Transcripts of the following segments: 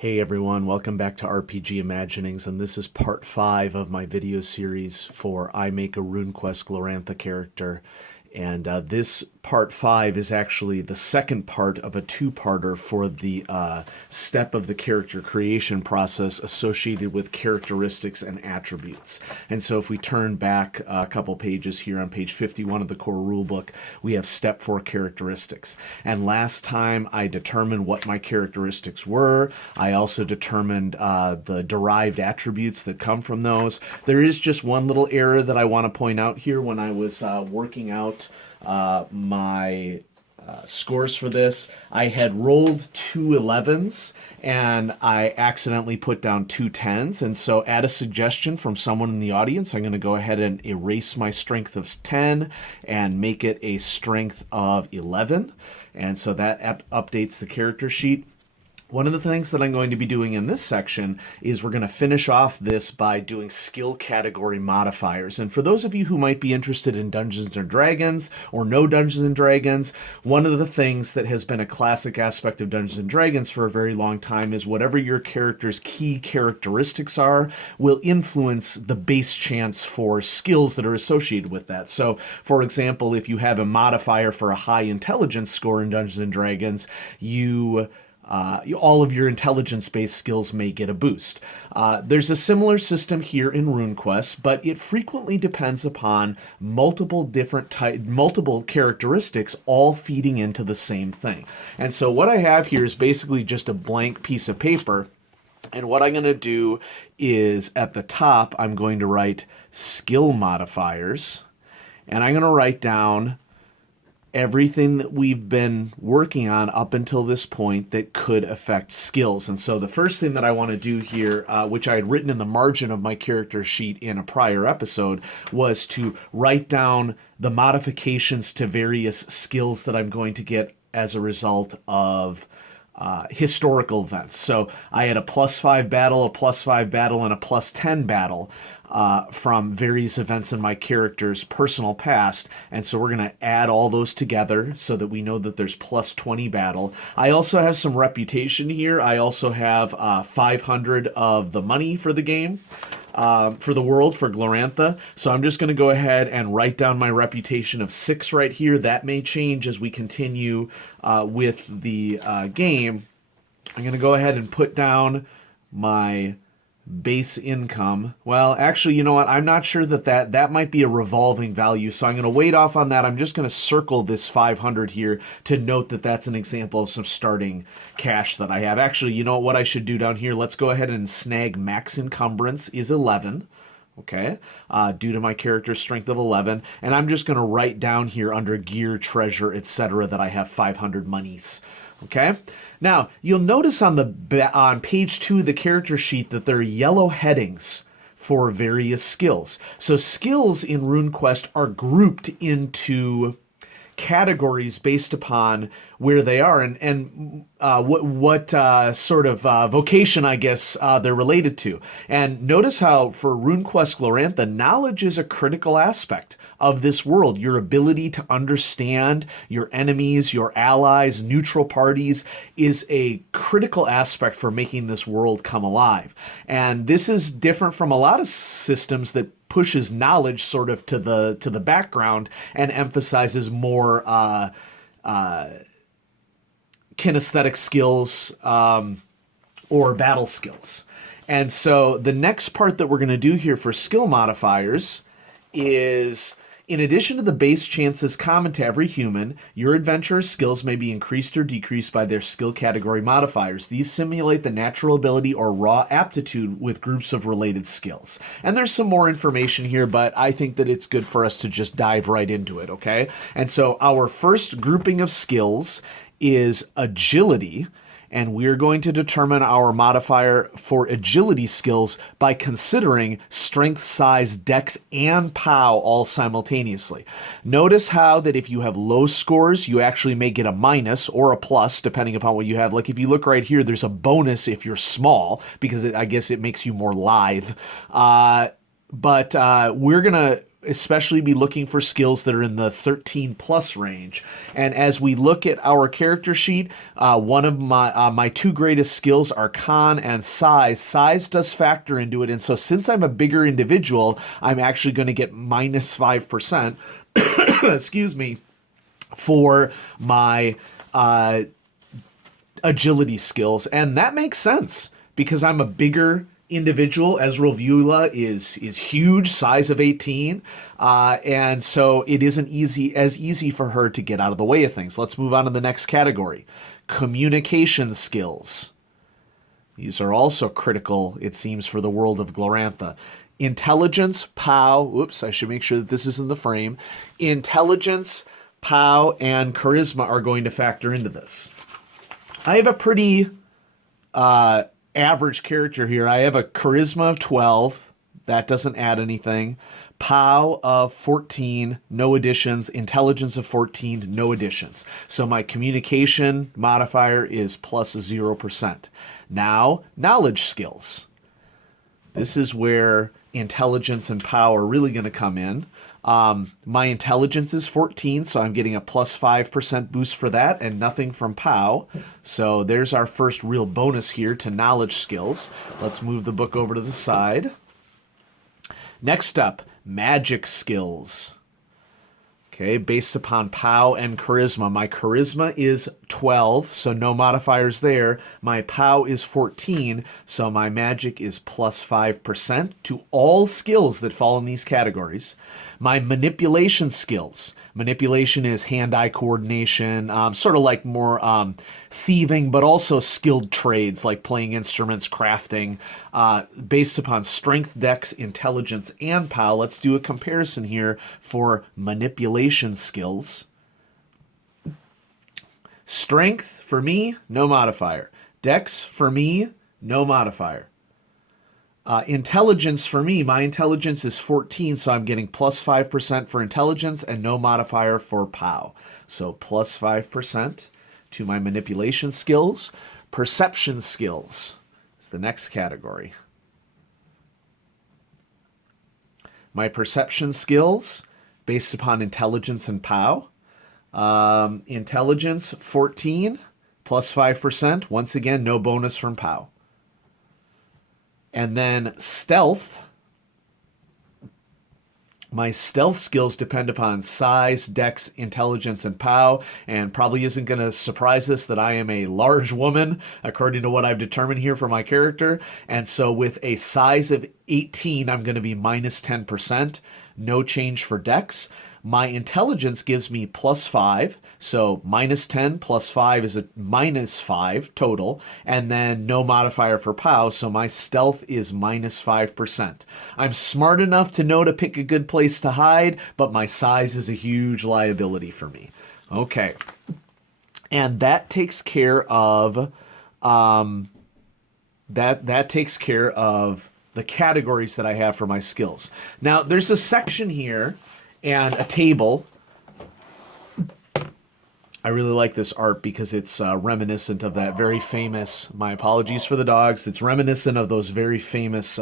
Hey everyone, welcome back to RPG Imaginings, and this is part 5 of my video series for I Make a Runequest Glorantha character. And this part 5 is actually the second part of a two-parter for the step of the character creation process associated with characteristics and attributes. And so if we turn back a couple pages here on page 51 of the core rulebook, we have step 4 characteristics. And last time I determined what my characteristics were. I also determined the derived attributes that come from those. There is just one little error that I want to point out here. When I was working out my scores for this, I had rolled 2 11s and I accidentally put down 2 10s. And so, at a suggestion from someone in the audience, I'm going to go ahead and erase my strength of 10 and make it a strength of 11. And so that updates the character sheet. One of the things that I'm going to be doing in this section is we're going to finish off this by doing skill category modifiers. And for those of you who might be interested in Dungeons & Dragons or know Dungeons & Dragons, one of the things that has been a classic aspect of Dungeons & Dragons for a very long time is whatever your character's key characteristics are will influence the base chance for skills that are associated with that. So, for example, if you have a modifier for a high intelligence score in Dungeons & Dragons, all of your intelligence-based skills may get a boost. There's a similar system here in Runequest, but it frequently depends upon multiple characteristics all feeding into the same thing. And so what I have here is basically just a blank piece of paper. And what I'm going to do is at the top, I'm going to write skill modifiers, and I'm going to write down everything that we've been working on up until this point that could affect skills. And so the first thing that I want to do here, which I had written in the margin of my character sheet in a prior episode, was to write down the modifications to various skills that I'm going to get as a result of historical events. So I had a +5 battle, a +5 battle, and a +10 battle from various events in my character's personal past. And so we're going to add all those together so that we know that there's +20 battle. I also have some reputation here. I also have 500 of the money for the game. For the world, for Glorantha. So I'm just going to go ahead and write down my reputation of 6 right here. That may change as we continue with the game. I'm going to go ahead and put down my base income. Well, actually, you know what? I'm not sure that might be a revolving value, so I'm going to wait off on that. I'm just going to circle this 500 here to note that that's an example of some starting cash that I have. Actually, you know what I should do down here? Let's go ahead and snag max encumbrance is 11. Okay, due to my character's strength of 11. And I'm just going to write down here under gear, treasure, etc. that I have 500 monies. Okay, now you'll notice on page 2 of the character sheet that there are yellow headings for various skills. So skills in Runequest are grouped into categories based upon where they are and what sort of vocation, I guess, they're related to. And notice how for Runequest Glorantha, knowledge is a critical aspect of this world. Your ability to understand your enemies, your allies, neutral parties is a critical aspect for making this world come alive. And this is different from a lot of systems that pushes knowledge sort of to the background and emphasizes more kinesthetic skills or battle skills. And so the next part that we're going to do here for skill modifiers is, in addition to the base chances common to every human, your adventurer's skills may be increased or decreased by their skill category modifiers. These simulate the natural ability or raw aptitude with groups of related skills. And there's some more information here, but I think that it's good for us to just dive right into it, okay? And so our first grouping of skills is agility. And we're going to determine our modifier for agility skills by considering strength, size, dex, and pow all simultaneously. Notice how that if you have low scores, you actually may get a minus or a plus, depending upon what you have. Like if you look right here, there's a bonus if you're small, because I guess it makes you more lithe. But we're going to especially be looking for skills that are in the 13 plus range. And as we look at our character sheet, one of my two greatest skills are con and size. Size does factor into it, and so since I'm a bigger individual, I'm actually going to get minus 5%, excuse me, for my agility skills. And that makes sense because I'm a bigger individual. Ezreal is huge, size of 18, and so it isn't easy for her to get out of the way of things. Let's move on to the next category. Communication skills. These are also critical, it seems, for the world of Glorantha. Intelligence, POW, whoops, I should make sure that this is in the frame. Intelligence, POW, and charisma are going to factor into this. I have a pretty average character here. I have a charisma of 12. That doesn't add anything. POW of 14, no additions. Intelligence of 14, no additions. So my communication modifier is plus 0%. Now, knowledge skills. This is where intelligence and POW are really going to come in. My intelligence is 14, so I'm getting a plus 5% boost for that and nothing from POW. So there's our first real bonus here to knowledge skills. Let's move the book over to the side. Next up, magic skills. Okay, based upon POW and charisma. My charisma is 12, so no modifiers there. My POW is 14, so my magic is plus 5% to all skills that fall in these categories. My manipulation skills. Manipulation is hand-eye coordination, sort of like more thieving, but also skilled trades like playing instruments, crafting, based upon strength, dex, intelligence, and POW. Let's do a comparison here for manipulation skills. Strength, for me, no modifier. Dex, for me, no modifier. Intelligence for me, my intelligence is 14, so I'm getting plus 5% for intelligence and no modifier for POW. So plus 5% to my manipulation skills. Perception skills is the next category. My perception skills, based upon intelligence and POW. Intelligence, 14, plus 5%. Once again, no bonus from POW. And then stealth. My stealth skills depend upon size, dex, intelligence, and POW, and probably isn't going to surprise us that I am a large woman, according to what I've determined here for my character. And so with a size of 18, I'm going to be minus 10%. No change for dex. My intelligence gives me plus 5, so minus 10 plus 5 is a minus 5 total, and then no modifier for POW, so my stealth is minus 5%. I'm smart enough to know to pick a good place to hide, but my size is a huge liability for me. Okay, and that takes care of that takes care of the categories that I have for my skills. Now, there's a section here and a table. I really like this art because it's reminiscent of that very famous, my apologies for the dogs, it's reminiscent of those very famous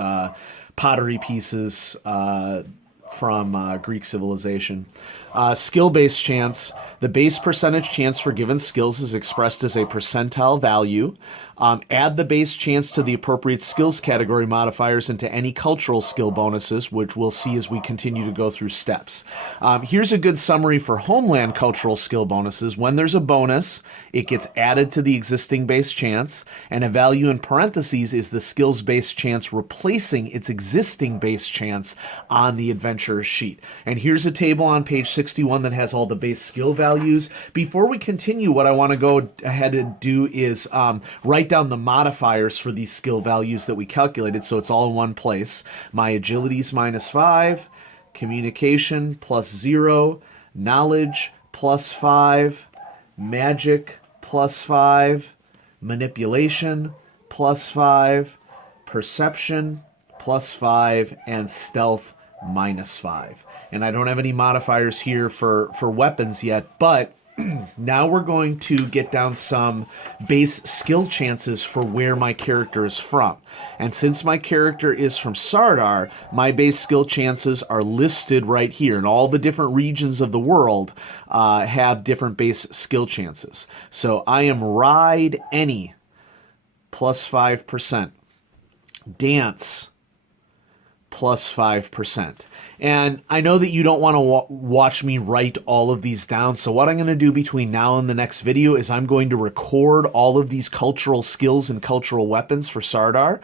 pottery pieces from Greek civilization. Skill-based chance. The base percentage chance for given skills is expressed as a percentile value. Add the base chance to the appropriate skills category modifiers into any cultural skill bonuses, which we'll see as we continue to go through steps. Here's a good summary for homeland cultural skill bonuses. When there's a bonus, it gets added to the existing base chance, and a value in parentheses is the skills base chance replacing its existing base chance on the adventurer's sheet. And here's a table on page 61 that has all the base skill values. Before we continue, what I want to go ahead and do is write down the modifiers for these skill values that we calculated, so it's all in one place. My agility is minus 5, communication plus 0, knowledge plus 5, magic plus 5, manipulation plus 5, perception plus 5, and stealth minus 5. And I don't have any modifiers here for weapons yet, but Now we're going to get down some base skill chances for where my character is from. And since my character is from Sardar, my base skill chances are listed right here. And all the different regions of the world have different base skill chances. So I am Ride Any, plus 5%. Dance, plus 5%. And I know that you don't want to watch me write all of these down, so what I'm going to do between now and the next video is I'm going to record all of these cultural skills and cultural weapons for Sardar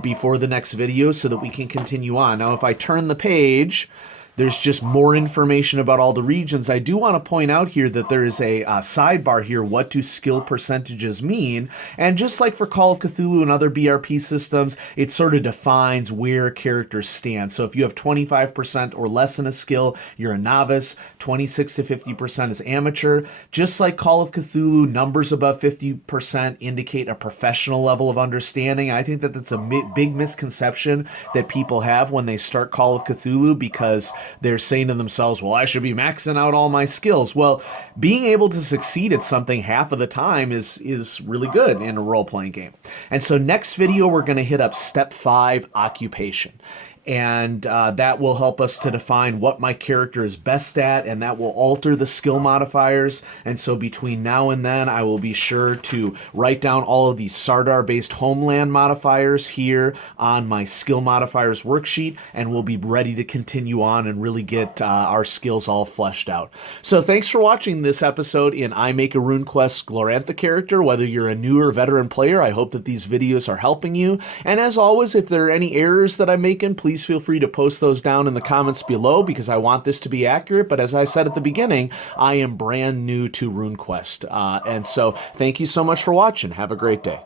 before the next video so that we can continue on. Now, if I turn the page, there's just more information about all the regions. I do want to point out here that there is a sidebar here, what do skill percentages mean? And just like for Call of Cthulhu and other BRP systems, it sort of defines where characters stand. So if you have 25% or less in a skill, you're a novice. 26 to 50% is amateur. Just like Call of Cthulhu, numbers above 50% indicate a professional level of understanding. I think that that's a big misconception that people have when they start Call of Cthulhu, because they're saying to themselves, well, I should be maxing out all my skills. Well, being able to succeed at something half of the time is really good in a role-playing game. And so next video, we're going to hit up step 5, occupation. And that will help us to define what my character is best at, and that will alter the skill modifiers. And so between now and then, I will be sure to write down all of these Sardar-based homeland modifiers here on my skill modifiers worksheet, and we'll be ready to continue on and really get our skills all fleshed out. So thanks for watching this episode in I Make a Runequest Glorantha character. Whether you're a new or veteran player, I hope that these videos are helping you. And as always, if there are any errors that I'm making, please feel free to post those down in the comments below, because I want this to be accurate. But as I said at the beginning, I am brand new to Runequest. And so thank you so much for watching. Have a great day.